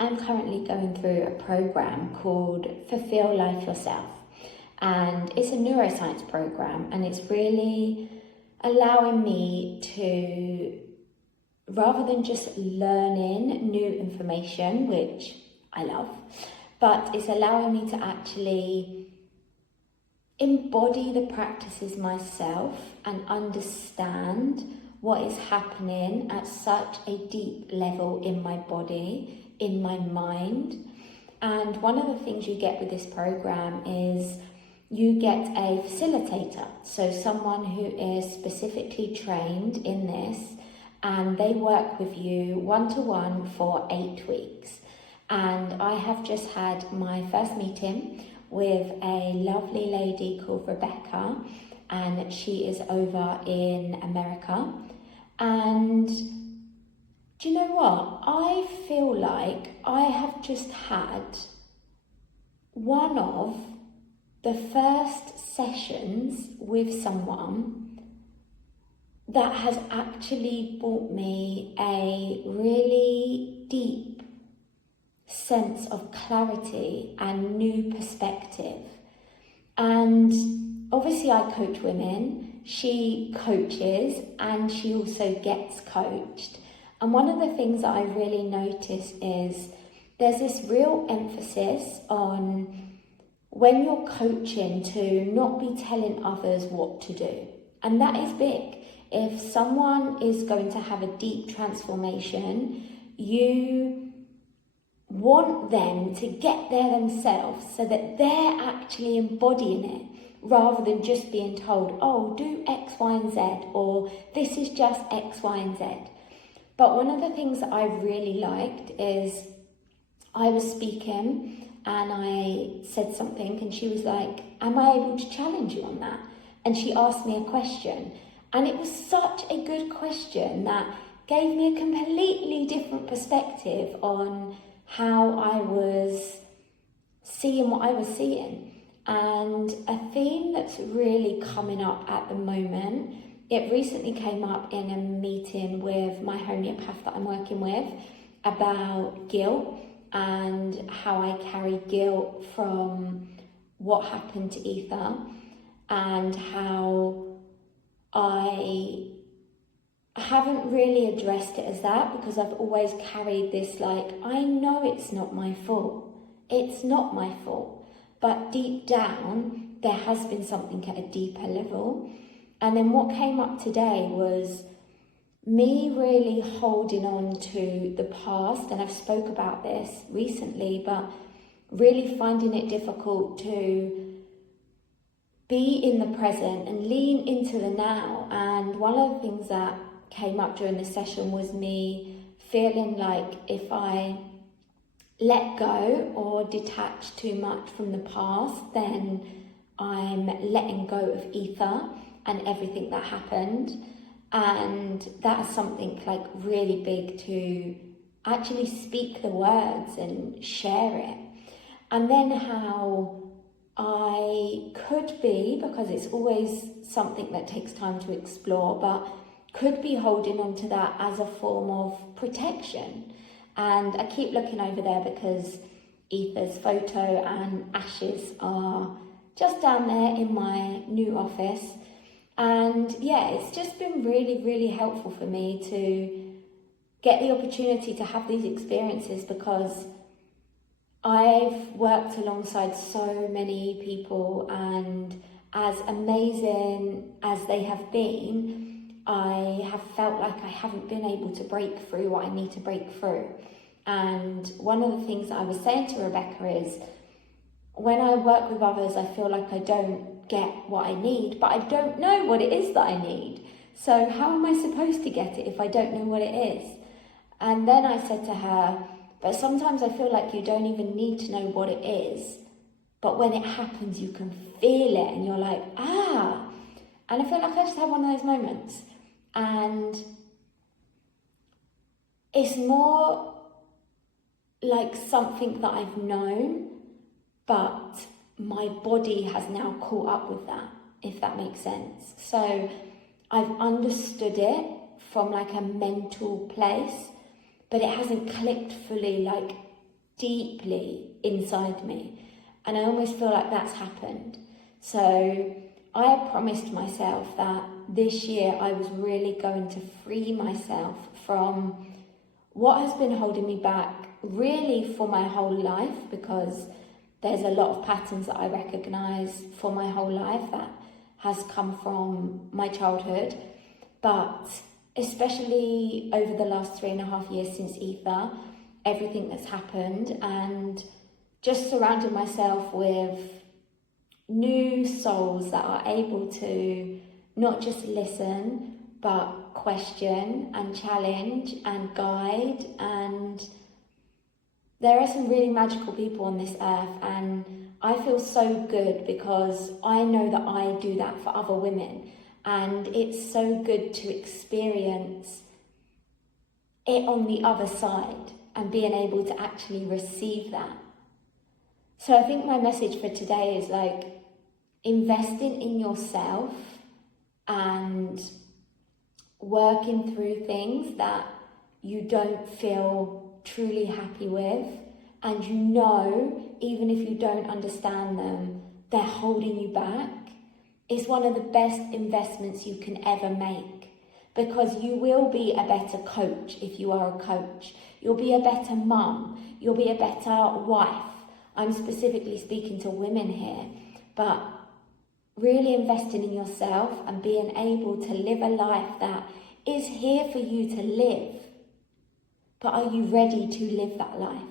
I'm currently going through a program called Fulfill Life Yourself. And it's a neuroscience program, and it's really allowing me to, rather than just learning new information, which I love, but it's allowing me to actually embody the practices myself and understand what is happening at such a deep level in my body, in my mind. And one of the things you get with this program is you get a facilitator, so someone who is specifically trained in this, and they work with you one-to-one for 8 weeks. And I have just had my first meeting with a lovely lady called Rebecca, and she is over in America. And do you know what? I feel like I have just had one of the first sessions with someone that has actually brought me a really deep sense of clarity and new perspective. And obviously I coach women, she coaches, and she also gets coached. And one of the things that I really notice is there's this real emphasis on, when you're coaching, to not be telling others what to do. And that is big. If someone is going to have a deep transformation, you want them to get there themselves so that they're actually embodying it, rather than just being told, oh, do X, Y, and Z, or this is just X, Y, and Z. But one of the things that I really liked is I was speaking and I said something, and she was like, am I able to challenge you on that? And she asked me a question. And it was such a good question that gave me a completely different perspective on how I was seeing what I was seeing. And a theme that's really coming up at the moment, it recently came up in a meeting with my homeopath that I'm working with about guilt, and how I carry guilt from what happened to Ether, and how I haven't really addressed it as that, because I've always carried this, like, I know it's not my fault. It's not my fault. But deep down, there has been something at a deeper level. And then what came up today was me really holding on to the past, and I've spoke about this recently, but really finding it difficult to be in the present and lean into the now. And one of the things that came up during the session was me feeling like if I let go or detach too much from the past, then I'm letting go of Ether and everything that happened. And that is something like really big to actually speak the words and share it. And then how I could be, because it's always something that takes time to explore, but could be holding on to that as a form of protection. And I keep looking over there because Ether's photo and ashes are just down there in my new office. And yeah, it's just been really, really helpful for me to get the opportunity to have these experiences, because I've worked alongside so many people, and as amazing as they have been, I have felt like I haven't been able to break through what I need to break through. And one of the things that I was saying to Rebecca is, when I work with others, I feel like I don't get what I need, but I don't know what it is that I need. So how am I supposed to get it if I don't know what it is? And then I said to her, but sometimes I feel like you don't even need to know what it is, but when it happens, you can feel it, and you're like, ah. And I feel like I just had one of those moments. And it's more like something that I've known, but my body has now caught up with that, if that makes sense. So I've understood it from like a mental place, but it hasn't clicked fully like deeply inside me. And I almost feel like that's happened. So I had promised myself that this year I was really going to free myself from what has been holding me back really for my whole life, because there's a lot of patterns that I recognise for my whole life that has come from my childhood. But especially over the last 3.5 years since Ether, everything that's happened, and just surrounding myself with new souls that are able to not just listen, but question and challenge and guide. And there are some really magical people on this earth, and I feel so good because I know that I do that for other women, and it's so good to experience it on the other side and being able to actually receive that. So I think my message for today is like investing in yourself and working through things that you don't feel truly happy with, and you know, even if you don't understand them, they're holding you back, is one of the best investments you can ever make, because you will be a better coach if you are a coach. You'll be a better mum. You'll be a better wife. I'm specifically speaking to women here, but really investing in yourself and being able to live a life that is here for you to live. But are you ready to live that life?